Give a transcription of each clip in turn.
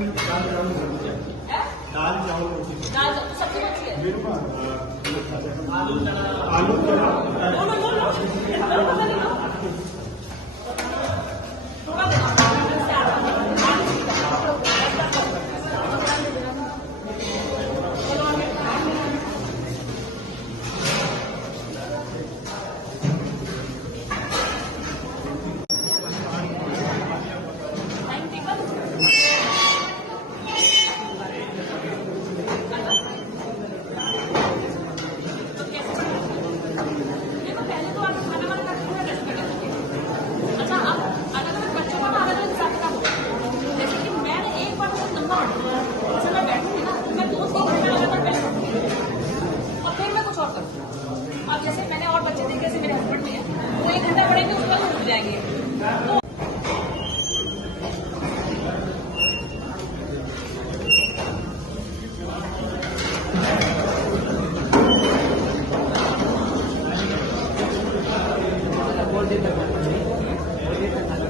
दाल चावल रोटी। दाल सब्जी कौन सी है? आलू अब जैसे मैंने और बच्चे देखे, जैसे मेरे हस्बैंड में है, वो 1 घंटा पढ़ेंगे उसके बाद उठ जाएंगे।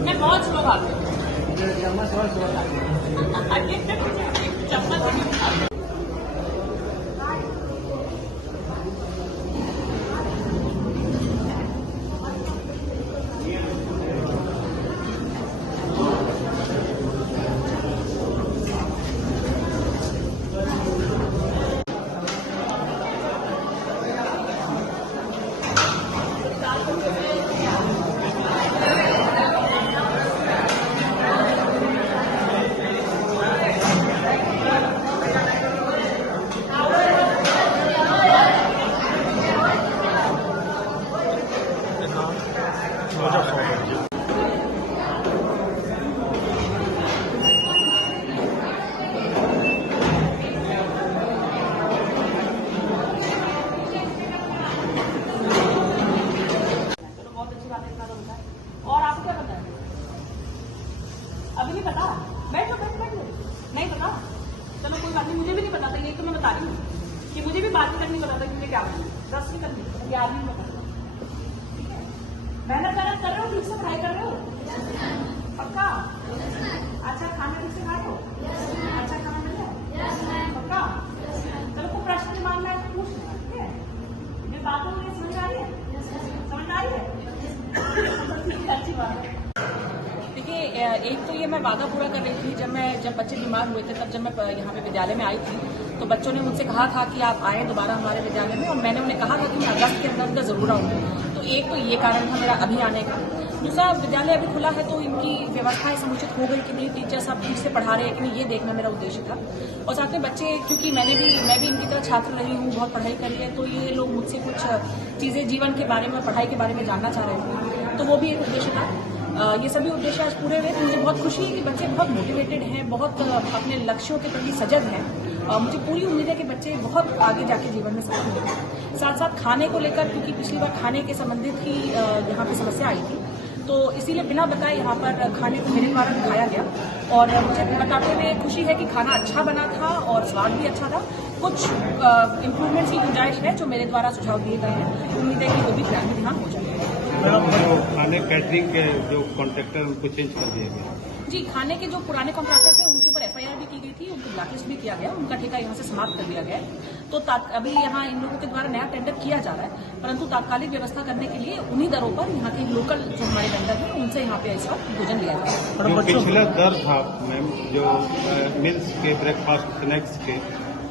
मैं बहुत स्लो भागती हूँ। और आपको क्या पता है? अभी नहीं पता? बैठ लो। नहीं पता? चलो कोई बात नहीं, मुझे भी नहीं पता था। ये तो मैं बता रही हूँ कि मुझे भी बात करनी पता था कि मुझे क्या करना है। 10 नहीं करनी, 11 नहीं पता। ठीक है, मेहनत कर रहे हो, ठीक से पढ़ाई कर रहे हो? पक्का? अच्छा खाना ठीक से खाए हो? अच्छा खाना मिल रहा है? पक्का? चलो कोई प्रश्न नहीं मानना है तो पूछ लेना। ठीक है, ये बातों में समझ आ रही है? समझ आ रही है? अच्छी बात है। देखिए, एक तो ये मैं वादा पूरा कर रही थी। जब बच्चे बीमार हुए थे, तब जब मैं यहाँ पे विद्यालय में आई थी, तो बच्चों ने मुझसे कहा था कि आप आए दोबारा हमारे विद्यालय में, और मैंने उन्हें कहा था कि मैं अगस्त के अंदर जरूर आऊँगी। तो एक तो ये कारण था मेरा अभी आने का। दूसरा, विद्यालय अभी खुला है तो इनकी व्यवस्थाएं समुचित हो गई कि नहीं, टीचर सब ठीक से पढ़ा रहे हैं कि नहीं, ये देखना मेरा उद्देश्य था। और साथ में बच्चे, क्योंकि मैं भी इनकी तरह छात्र रही हूँ, बहुत पढ़ाई करी है, तो ये लोग मुझसे कुछ चीजें जीवन के बारे में, पढ़ाई के बारे में जानना चाह रहे थे, तो वो भी एक उद्देश्य था। ये सभी उद्देश्य आज पूरे हुए। मुझे बहुत खुशी है कि बच्चे बहुत मोटिवेटेड हैं, बहुत अपने लक्ष्यों के प्रति सजग हैं। मुझे पूरी उम्मीद है कि बच्चे बहुत आगे जाके जीवन में सफल होंगे। साथ साथ खाने को लेकर, क्योंकि पिछली बार खाने के संबंधित ही यहाँ पे समस्या आई थी, तो इसीलिए बिना बताए यहाँ पर खाने को मेरे द्वारा दिखाया गया, और मुझे बताते हुए खुशी है कि खाना अच्छा बना था और स्वाद भी अच्छा था। कुछ इम्प्रूवमेंट्स की गुंजाइश है जो मेरे द्वारा सुझाव दिए गए हैं, उम्मीद है कि वो भी ध्यान हो जाएगा। खाने कैटरिंग के जो कॉन्ट्रैक्टर उनको चेंज कर दिया गया? जी, खाने के जो पुराने कॉन्ट्रैक्टर थे उनके ऊपर FIR भी की गई थी, उनको ब्लैकलिस्ट भी किया गया, उनका ठेका यहाँ से समाप्त कर दिया गया। तो अभी यहाँ इन लोगों के द्वारा नया टेंडर किया जा रहा है, परंतु तात्कालिक व्यवस्था करने के लिए उन्हीं दरों पर यहाँ के लोकल जो हमारे वेंडर हैं उनसे यहाँ पे इस वक्त भोजन लिया जाए। पिछला दर था मैम, जो मिल्स के ब्रेकफास्ट स्नैक्स के,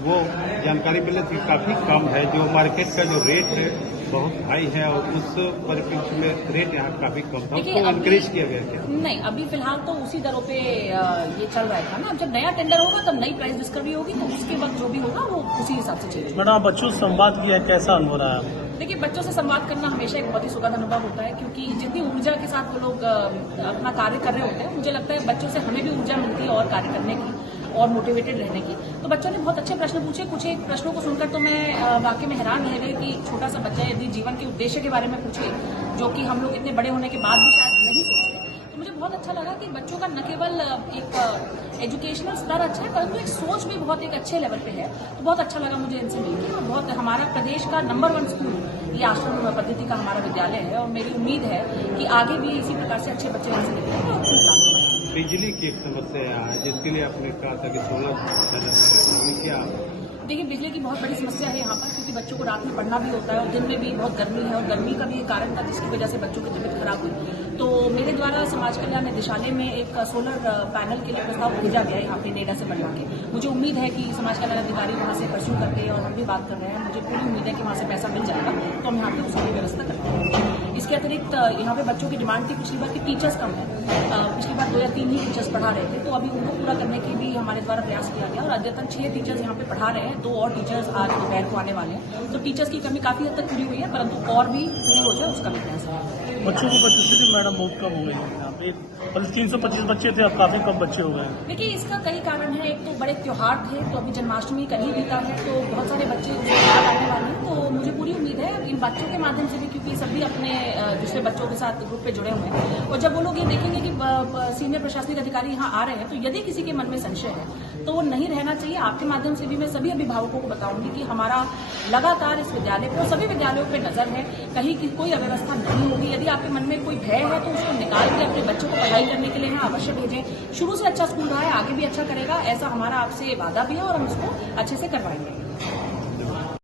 वो जानकारी मिले थी काफी कम है। जो मार्केट का जो रेट है बहुत हाई है, और उस परिप्रेक्ष्य में रेट यहाँ काफी कम था, उसको इंक्रीज किया गया क्या? नहीं, अभी फिलहाल तो उसी दरों पे ये चल रहा था ना। जब नया टेंडर होगा तब नई प्राइस डिस्कवरी होगी, तो उसके बाद जो भी होगा वो उसी हिसाब से चलेगा। मैडम, बच्चों से संवाद किया, कैसा अनुभव रहा है? देखिए, बच्चों से संवाद करना हमेशा एक बहुत ही सुखद अनुभव होता है, क्योंकि जितनी ऊर्जा के साथ वो लोग अपना कार्य कर रहे होते हैं, मुझे लगता है बच्चों से हमें भी ऊर्जा मिलती है और कार्य करने की और मोटिवेटेड रहने की। तो बच्चों ने बहुत अच्छे प्रश्न पूछे। कुछ एक प्रश्नों को सुनकर तो मैं वाकई में हैरान रह गई कि छोटा सा बच्चा यदि जीवन के उद्देश्य के बारे में पूछे, जो कि हम लोग इतने बड़े होने के बाद भी शायद नहीं सोचते, तो मुझे बहुत अच्छा लगा कि बच्चों का न केवल एक एजुकेशनल स्तर अच्छा है, परंतु एक सोच भी बहुत एक अच्छे लेवल पे है। तो बहुत अच्छा लगा मुझे इनसे मिलकर, और बहुत हमारा प्रदेश का नंबर 1 स्कूल ये आश्रम पद्धति का हमारा विद्यालय है, और मेरी उम्मीद है कि आगे भी इसी प्रकार से अच्छे बच्चे यहाँ से निकलेंगे और बिजली की एक समस्या है जिसके लिए आपने कहा था कि 16 पैनल क्या? देखिए, बिजली की बहुत बड़ी समस्या है यहाँ पर, क्योंकि बच्चों को रात में पढ़ना भी होता है और दिन में भी बहुत गर्मी है, और गर्मी का भी एक कारण था जिसकी वजह से बच्चों की तबीयत खराब हुई। तो मेरे द्वारा समाज कल्याण निदेशालय में एक सोलर पैनल के लिए प्रस्ताव भेजा गया है यहाँ पे नेडा से बनवा के। मुझे उम्मीद है कि समाज कल्याण अधिकारी वहाँ से परस्यू करते हैं, और हम भी बात कर रहे हैं, मुझे पूरी उम्मीद है कि वहाँ से पैसा मिल जाएगा, तो हम यहाँ पे उसकी व्यवस्था करते हैं। इसके अतिरिक्त यहाँ पे बच्चों की डिमांड थी पिछली बार कि टीचर्स कम है। पिछली बार 2 या 3 ही टीचर्स पढ़ा रहे थे, तो अभी उनको पूरा करने की भी हमारे द्वारा प्रयास किया गया, और अद्यतन 6 टीचर्स यहाँ पे पढ़ा रहे हैं, 2 और टीचर्स आज दोपहर को आने वाले हैं। तो टीचर्स की कमी काफी हद तक पूरी हुई है, परंतु और भी पूरी हो जाए उसका भी प्रयास है। बच्चों को उपस्थिति मैडम बहुत कम हो गई है यहाँ पे, 325 बच्चे थे, अब काफी कम बच्चे हो गए हैं। देखिए, इसका कई कारण है। एक तो बड़े त्योहार थे, तो अभी जन्माष्टमी कल ही बीता है, तो बहुत सारे बच्चे उसके बाद आने वाले हैं। तो मुझे पूरी उम्मीद है इन बच्चों के माध्यम से भी, क्योंकि सभी अपने दूसरे बच्चों के साथ ग्रुप पे जुड़े हुए हैं, और जब वो लोग ये देखेंगे कि सीनियर प्रशासनिक अधिकारी यहाँ आ रहे हैं, तो यदि किसी के मन में संशय है तो वो नहीं रहना चाहिए। आपके माध्यम से भी मैं सभी अभिभावकों को बताऊंगी कि हमारा लगातार इस विद्यालय पर, सभी विद्यालयों पर नजर है, कहीं की कोई अव्यवस्था नहीं होगी। यदि आपके मन में कोई भय है तो उसको निकाल के अपने बच्चों को पढ़ाई करने के लिए यहाँ अवश्य भेजें। शुरू से अच्छा स्कूल रहा है, आगे भी अच्छा करेगा, ऐसा हमारा आपसे वादा भी है, और हम उसको अच्छे से करवाएंगे।